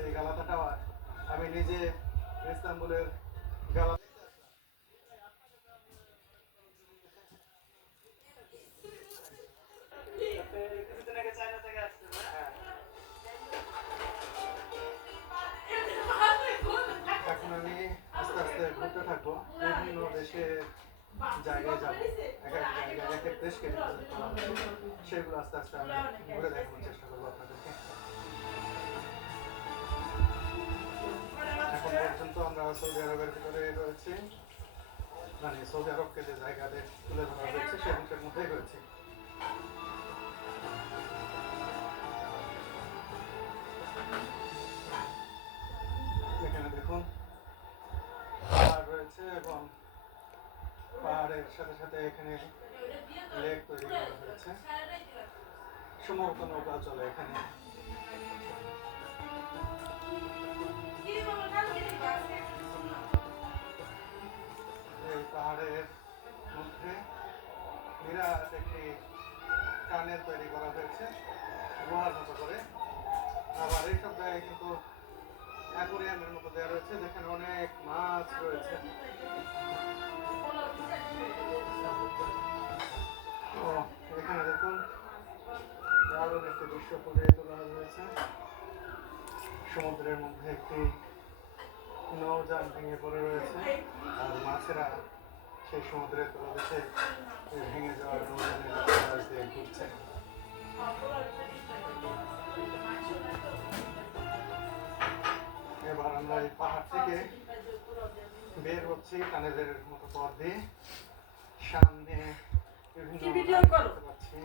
এই গালাতা টাওয়ার। আমি নিজে ইস্তাম্বুলের গালা এখন আমি আস্তে আস্তে ঘুরতে থাকবো, বিভিন্ন দেশের জায়গায় যাবো, এক এক জায়গায় এক এক দেশকে সেগুলো আস্তে আস্তে আমি ঘুরে দেখানোর চেষ্টা করবো আপনাদেরকে। এখন পর্যন্ত আমরা সৌদি আরবের ভিতরে রয়েছি, মানে সৌদি আরবকে যে জায়গাতে তুলে ধরা হয়েছে সেগুলোর মধ্যেই রয়েছে। এখানে দেখুন পাহাড় রয়েছে এবং পাহাড়ের সাথে সাথে এখানে লেক তৈরি করা হয়েছে, সমস্ত নৌকা চলে এখানে। এই পাহাড়ের মধ্যে বিরাট একটি টানেল তৈরি করা হয়েছে লোহার মতো করে। আবার এইসব জায়গায় কিন্তু অ্যাকোরিয়ামের মতো দেওয়া রয়েছে, যেখানে অনেক মাছ রয়েছে। ও এখানে দেখুন দারুণ একটি দৃশ্য ফুটিয়ে তোলা হয়েছে। সমুদ্রের মধ্যে একটি নৌযান ভেঙে পড়ে রয়েছে, আর মাছেরা সেই সমুদ্রের তলদেশে ভেঙে যাওয়ার নৌযানের পাশ দিয়ে ঘুরছে। এবার আমরা এই পাহাড় থেকে বের হচ্ছি টানেলের মতো পথ দিয়ে, সামনে বিভিন্ন দেখতে পাচ্ছি।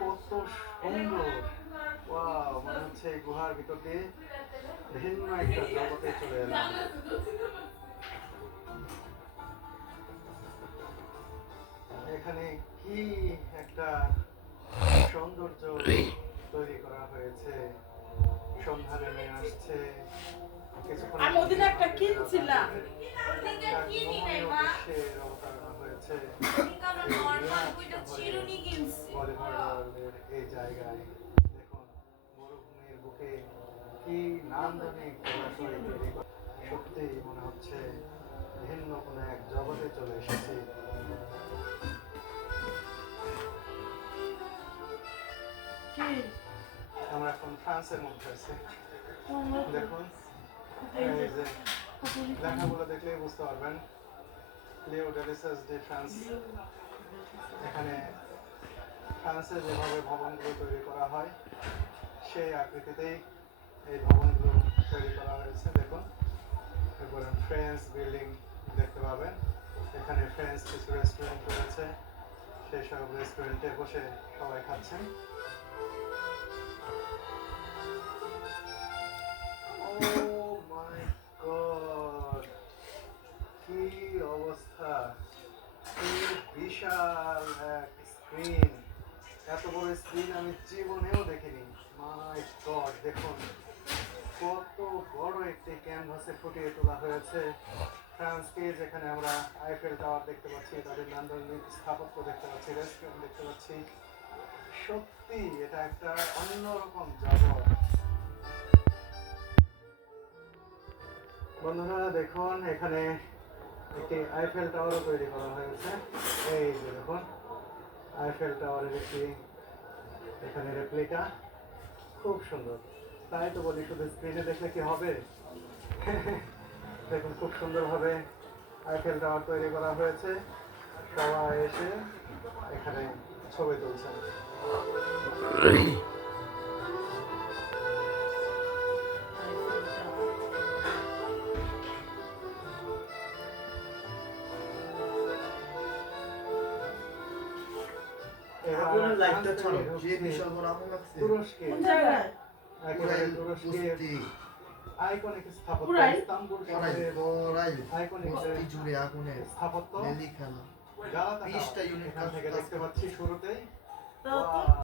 কত সুন্দর, ওয়াও, মনে হচ্ছে এই গুহার ভিতর দিয়ে ভিন্ন একটা জগতে চলে এলাম। এখানে কি একটা সৌন্দর্য তৈরি করা হয়েছে। সন্ধ্যা নেমে আসছে, কিছুক্ষণ একটা কিনছিলাম অবতারণা হয়েছে এই জায়গায়। দেখুন মরুভূমির বুকে কি নান্দনিক জলাশয় তৈরি, সত্যি মনে হচ্ছে ভিন্ন কোনো এক জগতে চলে এসেছি। আমরা এখন ফ্রান্সের মধ্যে আছি। দেখুন এই যে লেখাগুলো দেখলেই বুঝতে পারবেন, লিও ডেলিসাস ডে ফ্রান্স। এখানে ফ্রান্সে যেভাবে ভবনগুলো তৈরি করা হয় সেই আকৃতিতেই এই ভবনগুলো তৈরি করা হয়েছে। দেখুন এরপরে ফ্রেঞ্চ বিল্ডিং দেখতে পাবেন। এখানে ফ্রেঞ্চ কিছু রেস্টুরেন্ট রয়েছে, সেই সব রেস্টুরেন্টে বসে সবাই খাচ্ছেন। Oh my God! কি অবস্থা! কি বিশাল এক স্ক্রিন! এত বড় স্ক্রিন আমি জীবনেও দেখিনি। মাই গড, দেখুন কত বড় একটি ক্যানভাসে ফুটিয়ে তোলা হয়েছে ফ্রান্সকে, যেখানে আমরা আইফেল টাওয়ার দেখতে পাচ্ছি, তাদের নান্দনিক স্থাপত্য দেখতে পাচ্ছি, রেস্টুরেন্ট দেখতে পাচ্ছি। সত্যি এটা একটা অন্যরকম জগৎ। বন্ধুরা দেখুন এখানে একটি আইফেল টাওয়ারও তৈরি করা হয়েছে। এই যে দেখুন আইফেল টাওয়ারের একটি এখানে রেপ্লিকা, খুব সুন্দর। তাই তো বলি শুধু স্ক্রিনে দেখলে কি হবে। দেখুন খুব সুন্দরভাবে আইফেল টাওয়ার তৈরি করা হয়েছে, সবাই এসে এখানে ছবি তুলছেন। আইকনিক স্থাপত্য, ইস্তাম্বুল শহরের আইকনিক স্থাপত্য গালাতা টাওয়ার এখান থেকে দেখতে পাচ্ছি শুরুতেই।